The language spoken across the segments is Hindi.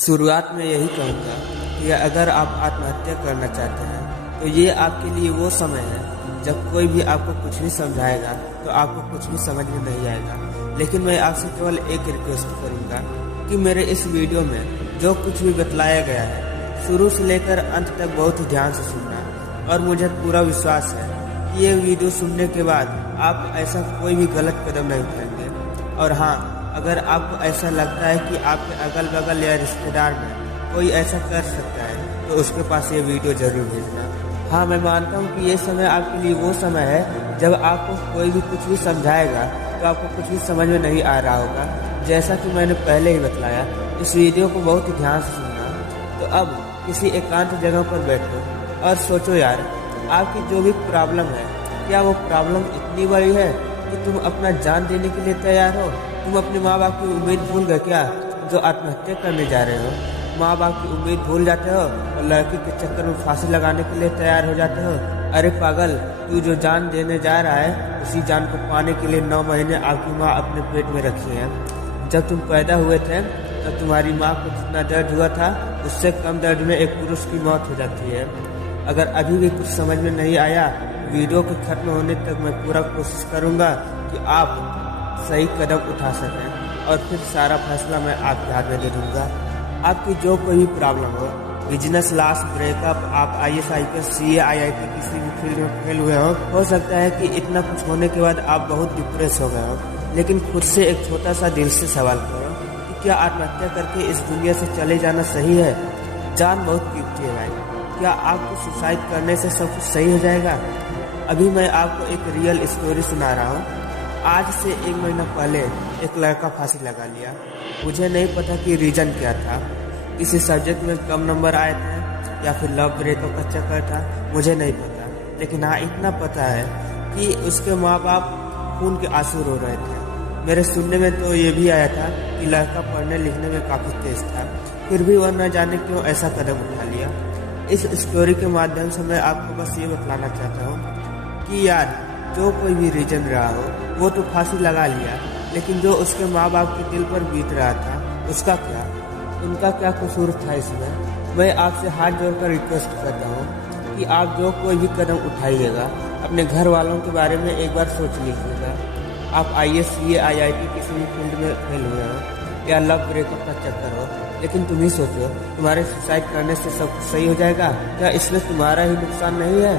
शुरुआत में यही कहूँगा कि अगर आप आत्महत्या करना चाहते हैं तो ये आपके लिए वो समय है जब कोई भी आपको कुछ भी समझाएगा तो आपको कुछ भी समझ में नहीं आएगा। लेकिन मैं आपसे केवल एक रिक्वेस्ट करूँगा कि मेरे इस वीडियो में जो कुछ भी बतलाया गया है शुरू से लेकर अंत तक बहुत ही ध्यान से सुनना। और मुझे पूरा विश्वास है कि ये वीडियो सुनने के बाद आप ऐसा कोई भी गलत कदम नहीं उठाएंगे। और हाँ, अगर आपको ऐसा लगता है कि आपके अगल बगल या रिश्तेदार में कोई ऐसा कर सकता है तो उसके पास ये वीडियो जरूर भेजना। हाँ, मैं मानता हूँ कि ये समय आपके लिए वो समय है जब आपको कोई भी कुछ भी समझाएगा तो आपको कुछ भी समझ में नहीं आ रहा होगा। जैसा कि मैंने पहले ही बतलाया, इस वीडियो को बहुत ही ध्यान से सुनना। तो अब किसी एकांत जगह पर बैठो और सोचो यार, आपकी जो भी प्रॉब्लम है, क्या वो प्रॉब्लम इतनी बड़ी है कि तुम अपना जान देने के लिए तैयार हो? तुम अपने माँ बाप की उम्मीद भूल गए क्या, जो आत्महत्या करने जा रहे हो? माँ बाप की उम्मीद भूल जाते हो और लड़की के चक्कर में फांसी लगाने के लिए तैयार हो जाते हो? अरे पागल, तू जो जान देने जा रहा है उसी जान को पाने के लिए 9 महीने आपकी माँ अपने पेट में रखी है। जब तुम पैदा हुए थे तब तुम्हारी माँ को जितना दर्द हुआ था उससे कम दर्द में एक पुरुष की मौत हो जाती है। अगर अभी भी कुछ समझ में नहीं आया, वीडियो के खत्म होने तक मैं पूरा कोशिश करूँगा कि आप सही कदम उठा सकें और फिर सारा फैसला मैं आपके हाथ में दे दूँगा। आपकी जो कोई भी प्रॉब्लम हो, बिजनेस लॉस, ब्रेकअप, आप IAS, IPS, CA, IIT किसी भी फील्ड में फेल हुए हो सकता है कि इतना कुछ होने के बाद आप बहुत डिप्रेस हो गए हो। लेकिन खुद से एक छोटा सा दिल से सवाल करो कि क्या आत्महत्या करके इस दुनिया से चले जाना सही है? जान बहुत कीमती है भाई। क्या आपको सुसाइड करने से सब कुछ सही हो जाएगा? अभी मैं आपको एक रियल स्टोरी सुना रहा हूँ। आज से 1 महीना पहले एक लड़का फांसी लगा लिया। मुझे नहीं पता कि रीजन क्या था, किसी सब्जेक्ट में कम नंबर आए थे या फिर लव ब्रेकअप का चक्कर था, मुझे नहीं पता। लेकिन हाँ, इतना पता है कि उसके माँ बाप खून के आंसू रो रहे थे। मेरे सुनने में तो ये भी आया था कि लड़का पढ़ने लिखने में काफ़ी तेज था, फिर भी वह न जाने क्यों ऐसा कदम उठा लिया। इस स्टोरी के माध्यम से मैं आपको बस ये बतलाना चाहता हूँ कि यार, जो कोई भी रीजन रहा हो, वो तो फांसी लगा लिया, लेकिन जो उसके माँ बाप के दिल पर बीत रहा था उसका क्या? उनका क्या कसूर था इसमें? मैं आपसे हाथ जोड़कर रिक्वेस्ट करता हूँ कि आप जो कोई भी कदम उठाइएगा अपने घर वालों के बारे में एक बार सोच लीजिएगा। आप IAS, CA, IIT किसी भी फील्ड में फेल हुए हो या लव ब्रेकअप का चक्कर हो, लेकिन तुम ही सोचो, तुम्हारे सुसाइड करने से सब कुछ सही हो जाएगा क्या? इसमें तुम्हारा ही नुकसान नहीं है?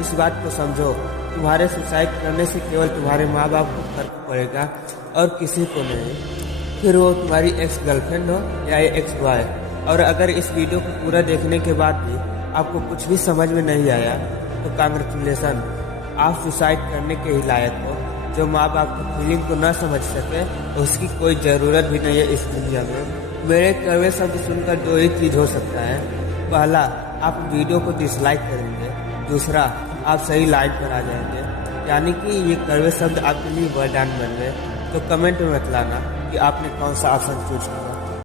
इस बात को समझो, तुम्हारे सुसाइड करने से केवल तुम्हारे माँ बाप को फर्क पड़ेगा और किसी को नहीं। फिर वो तुम्हारी एक्स गर्लफ्रेंड हो या एक्स बॉय। और अगर इस वीडियो को पूरा देखने के बाद भी आपको कुछ भी समझ में नहीं आया तो कांग्रेचुलेसन, आप सुसाइड करने के ही लायक हो। जो माँ बाप की फीलिंग को न समझ सके तो उसकी कोई ज़रूरत भी नहीं है इस दुनिया में। मेरे कड़वे शब्द सुनकर 2 ही चीज़ हो सकता है। पहला, आप वीडियो को डिसलाइक करेंगे। दूसरा, आप सही लाइन पर आ जाएंगे, यानी कि ये कड़वे शब्द आपके लिए वरदान बन गए। तो कमेंट में बतलाना कि आपने कौन सा ऑप्शन चूज किया।